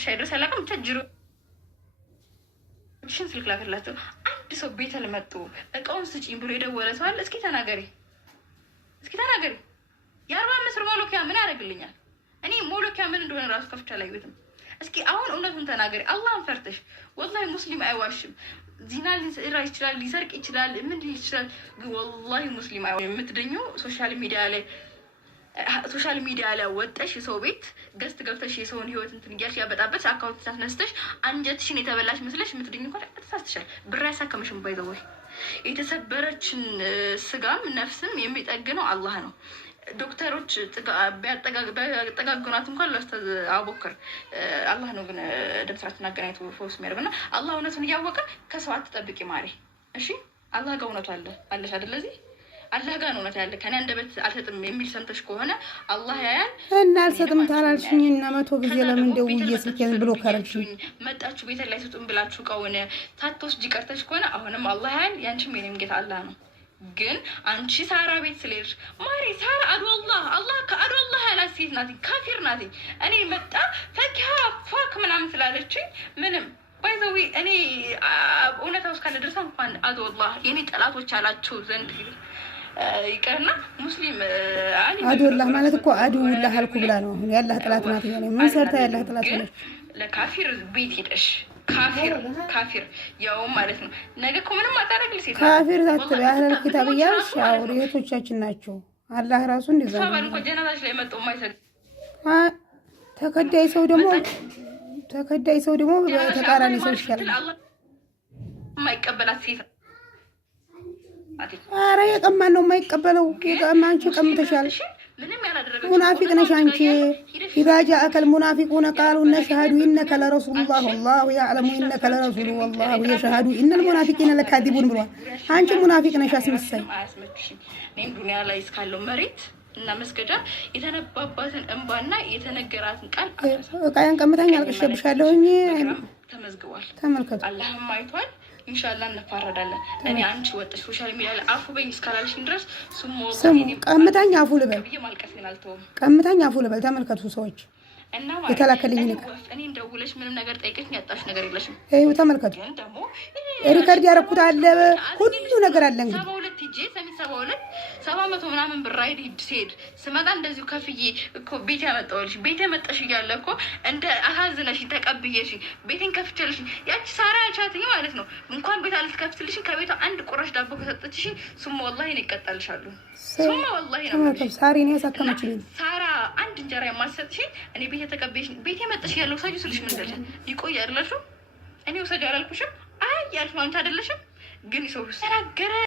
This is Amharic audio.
ድርሻ ይድረስ አላውቅም። ብቻ ጅሮችን ስልክ ላከላቸው። አንድ ሰው ቤት አልመጡ እቃውን ስጪኝ ብሎ የደወለ ሰው አለ? እስኪ ተናገሪ፣ እስኪ ተናገሪ። የ45 ብር ሞሎኪያ ምን ያደርግልኛል? እኔ ሞሎኪያ ምን እንደሆነ ራሱ ከፍቼ አላየሁትም። እስኪ አሁን እውነቱን ተናገሪ፣ አላህን ፈርተሽ። ወላሂ ሙስሊም አይዋሽም። ዚና ሊሰራ ይችላል፣ ሊሰርቅ ይችላል፣ ምን ይችላል። ወላሂ ሙስሊም አይዋሽም። የምትደኙ ሶሻል ሚዲያ ላይ ወጠሽ የሰው ቤት ገስት ገብተሽ የሰውን ህይወት እንትን እያልሽ ያበጣበች አካውንት ታስነስተሽ አንጀትሽን የተበላሽ መስለሽ የምትደኙ እንኳን ተሳስተሻል። ብር ያሳከመሽም ባይዘወይ የተሰበረችን ስጋም ነፍስም የሚጠግነው አላህ ነው። ዶክተሮች ቢያጠጋግኗት እንኳን ለኡስታዝ አቡበክር አላህ ነው ግን ደም ስራችን አገናኝቶ ፈውስ የሚያደርግና አላህ እውነቱን እያወቀ ከሰው አትጠብቂ ማሪ። እሺ አላህ ጋር እውነቱ አለሽ አይደል? እዚህ አላህ ጋር ነው እውነት ያለ። ከኔ አንደበት አልሰጥም የሚል ሰምተሽ ከሆነ አላህ ያያል። እና አልሰጥም ታላልሽኝ እና 100 ጊዜ ለምን ደውዬ ስልኬን ብሎ ከረብሽኝ መጣችሁ ቤት ላይ ሰጡን ብላችሁ ከሆነ ታትወስጂ ቀርተሽ ከሆነ አሁንም አላህ ያያል። ያንቺም የኔም ጌታ አላህ ነው። ግን አንቺ ሳራ ቤት ስለሄድሽ ማሪ ሳራ አላህ ከአላህ ያላት ሴት ናት፣ ካፊር ናት። እኔ መጣ ፈኪሃ ፋክ ምናምን ስላለችኝ ምንም ባይዘዊ እኔ እውነታው እስካለ ድረስ እንኳን አላህ የኔ ጠላቶች አላችሁ ዘንድ ይቀርና ሙስሊም አላህ ማለት እኮ አዱላህ አልኩ ብላ ነው። አሁን ያላህ ጠላት ናት ያለ ምን ሰርታ ያላህ ጠላት ነች። ለካፊር ቤት ሄደሽ ካፊር ያው ማለት ነው። ነገ እኮ ምንም አታረግልሽ ሴት ካፊር ታጥበ ያህል ኪታብ ያልሻው ሪቶቻችን ናቸው። አላህ ራሱ እንደዛ ነው። ሰባን እኮ ጀናታሽ ላይ መጥቶ ማይሰግ ተከዳይ ሰው ደግሞ በተቃራኒ ሰው ይሻላል። አላህ የማይቀበላት ሴት አረ የቀማን ነው የማይቀበለው። አንቺ ቀምተሻል። ሙናፊቅ ነሽ አንቺ። إذا جاءك المنافقون قالوا نشهد إنك لرسول الله والله يعلم إنك لرسول والله يشهد إن المنافقين لكاذبون ብሏል። አንቺ ሙናፊቅ ነሽ አስመሳይ። እኔም ዱንያ ላይ እስካለው መሬት እና መስገጃ የተነባባትን እንባና የተነገራትን ቃል ቃያን ቀምታኝ አልቀሸብሻለሁኝ ተመዝግቧል። ተመልከቱ። አላህም አይቷል። ኢንሻአላህ እንፋረዳለን። እኔ አንቺ ወጥሽ ሶሻል ሚዲያ ላይ አፉ በኝ እስካላልሽኝ ድረስ ስሙ ቀምታኝ አፉ ልበል ቀምታኝ አፉ ልበል። ተመልከቱ ሰዎች እና የተላከልኝ እኔ እንደውለሽ ምንም ነገር ጠይቀኝ ያጣሽ ነገር የለሽም። ይኸው ተመልከቱ። ሪከርድ ያረኩት አለ ሁሉ ነገር አለ። እንግዲህ 72 ሂጄ 700 ምናምን ብር ራይድ ሲሄድ ስመጣ እንደዚሁ ከፍዬ እኮ ቤት ያመጣሁልሽ ቤት ያመጣሽ እያለ እኮ እንደ አሳዝነሽ ተቀብዬሽ ቤቴን ከፍቼልሽ ያቺ ሳራ ያቻትኝ ማለት ነው። እንኳን ቤት አልተከፍትልሽ ከቤቷ አንድ ቁራሽ ዳቦ ከሰጠችሽ ስሙ ወላሂ ነው ይቀጣልሻሉ። ስሙ ወላሂ ነው ሳሪ ነው ያሳከመችልኝ። ሳራ አንድ እንጀራ የማሰጥሽ እኔ ቤት ተቀበይሽ ቤት ያመጣሽ ያለው ሳጁ ስልሽ ምን እንደለ ይቆያል አይደለሽ? እኔ ወሰጃ አላልኩሽም? አይ ያልሽ አንቺ አይደለሽም? ግን ሰው ተናገረ